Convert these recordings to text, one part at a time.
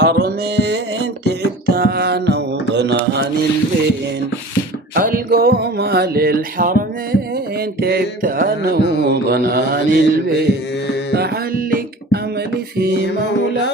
للحرمين تعبت أنا وضناني البين. القومة للحرمين تعبت أنا وضناني البين. أعلق أملي في مولاي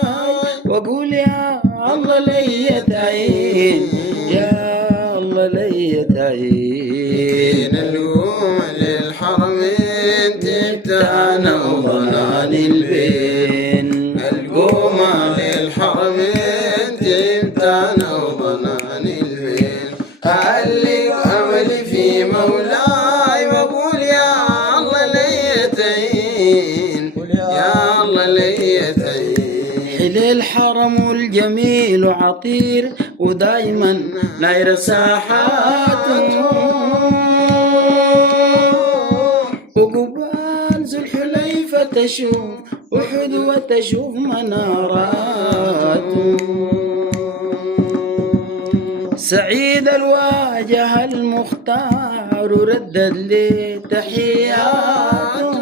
وأقول يا الله لي تعين، يا الله لي تعين. القومة للحرمين تعبت أنا وضناني البين. القومة للحرمين تعبت أنا وضناني البين. أعلق أملي في مولاي وأقول يا الله لي تعين، يا الله لي تعين. حل الحرم الجميل وعطير ودايما ناير ساحاته، وقبال ذو الحليفة تشوف أحد وتشوف مناراته. سعيد الواجه المختار ردد لي تحياته،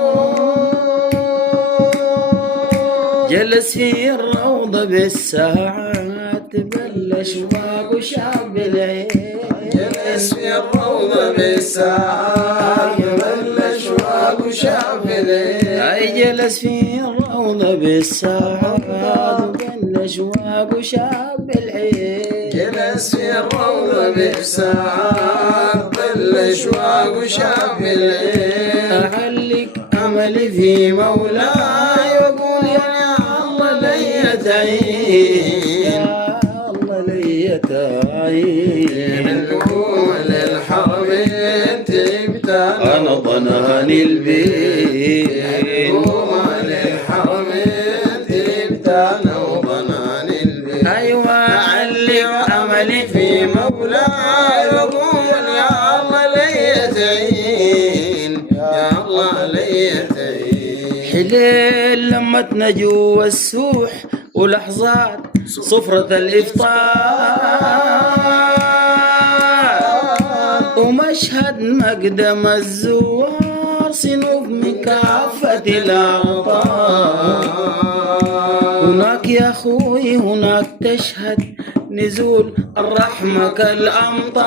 جلس في الروضة بالساعات بلش واق شاب العين. جلس في الروضة بالساعات بلش واق شاب العين. أي جلس في الروضة بالساعات بلش واق شاب العين. جلس في الروضة بالساعات بلش واق شاب العين. أعلق أملي في مولاي وأقول يا الله لي تعين، يا الله لي تعين. القومة للحرمين تعبت أنا ضناني البين. القومة للحرمين تعبت أنا وضناني البين. أيوة أعلق أملي في مولاي وأقول يا الله لي تعين، يا الله لي تعين. حليل لمتنا جوا السوح ولحظات صفرة الإفطار، ومشهد مقدم الزوار صنوف من كافة الأمطار. هناك يا أخوي هناك تشهد نزول الرحمة كالأمطار.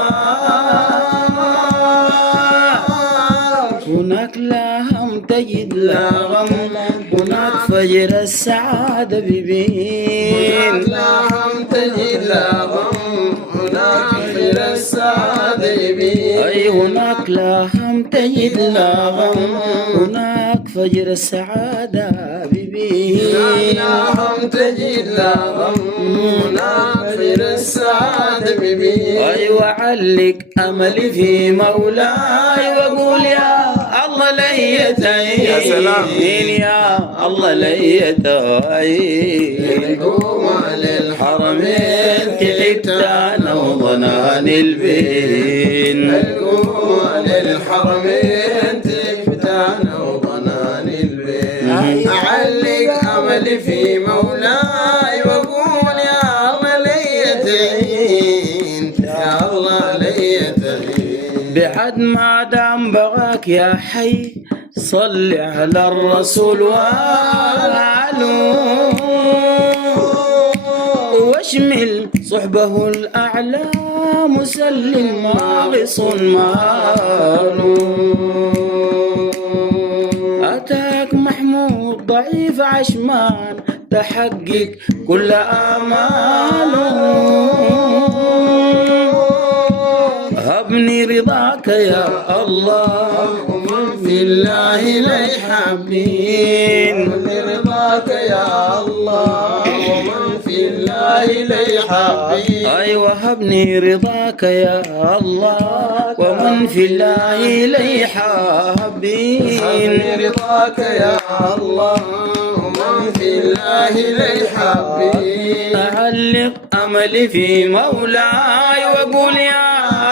هناك لا هم تجد لا غم، هناك فجر السعادة ببين. هناك لا هم تجد لا غم، هناك فجر السعادة ببين. أي هناك لا هم تجد لا غم، هناك فجر السعادة ببين. هناك لا هم تجد لا غم، هناك فجر السعادة ببين. أيوة علق أملي في مولاي وأقول يا الله لي تعين، يا سلام. يا الله لي تعين. القومة للحرمين تعبت أنا وضناني البين. القومة للحرمين تعبت أنا وضناني البين. أعلق أملي في مولاي وأقول يا الله لي تعين، يا الله لي تعين. بعد ما دام بغاك يا حي صل على الرسول وآله، واشمل صحبه الأعلى مسلم ماغص ماله. أتاك محمود ضعيف عشمان تحقق كل آماله. هبني رضاك يا الله ومن في الله لي حابين. رضاك يا الله ومن في الله لي حابين. أيوة هبني رضاك يا الله ومن في الله لي حابين. رضاك يا الله ومن في الله لي حابين. أعلق أملي في مولاي وأقول يا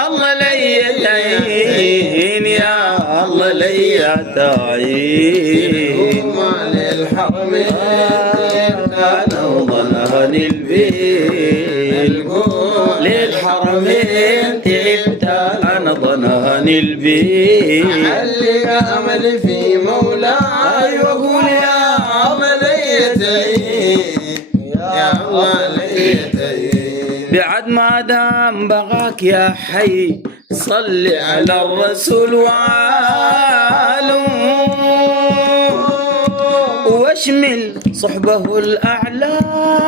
الله لي تعين، يا الله لي تعين. القومة للحرمين أنا وضناني البين. للحرمين تعبت أنا ضناني البين. أعلق أملي في مولاي وأقول يا الله لي تعين، يا الله بعد ما دام بغاك يا حي صل على الرسول وآله واشمل صحبه الأعلى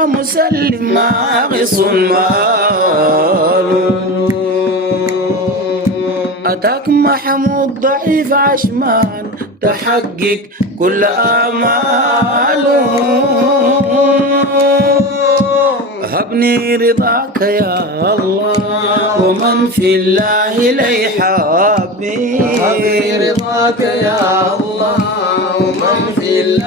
مسلم ماغص ماله أتاك محمود ضعيف عشمان تحقق كل آماله هبني رضاك يا الله ومن في الله لي حبي هبني رضاك يا الله ومن في الله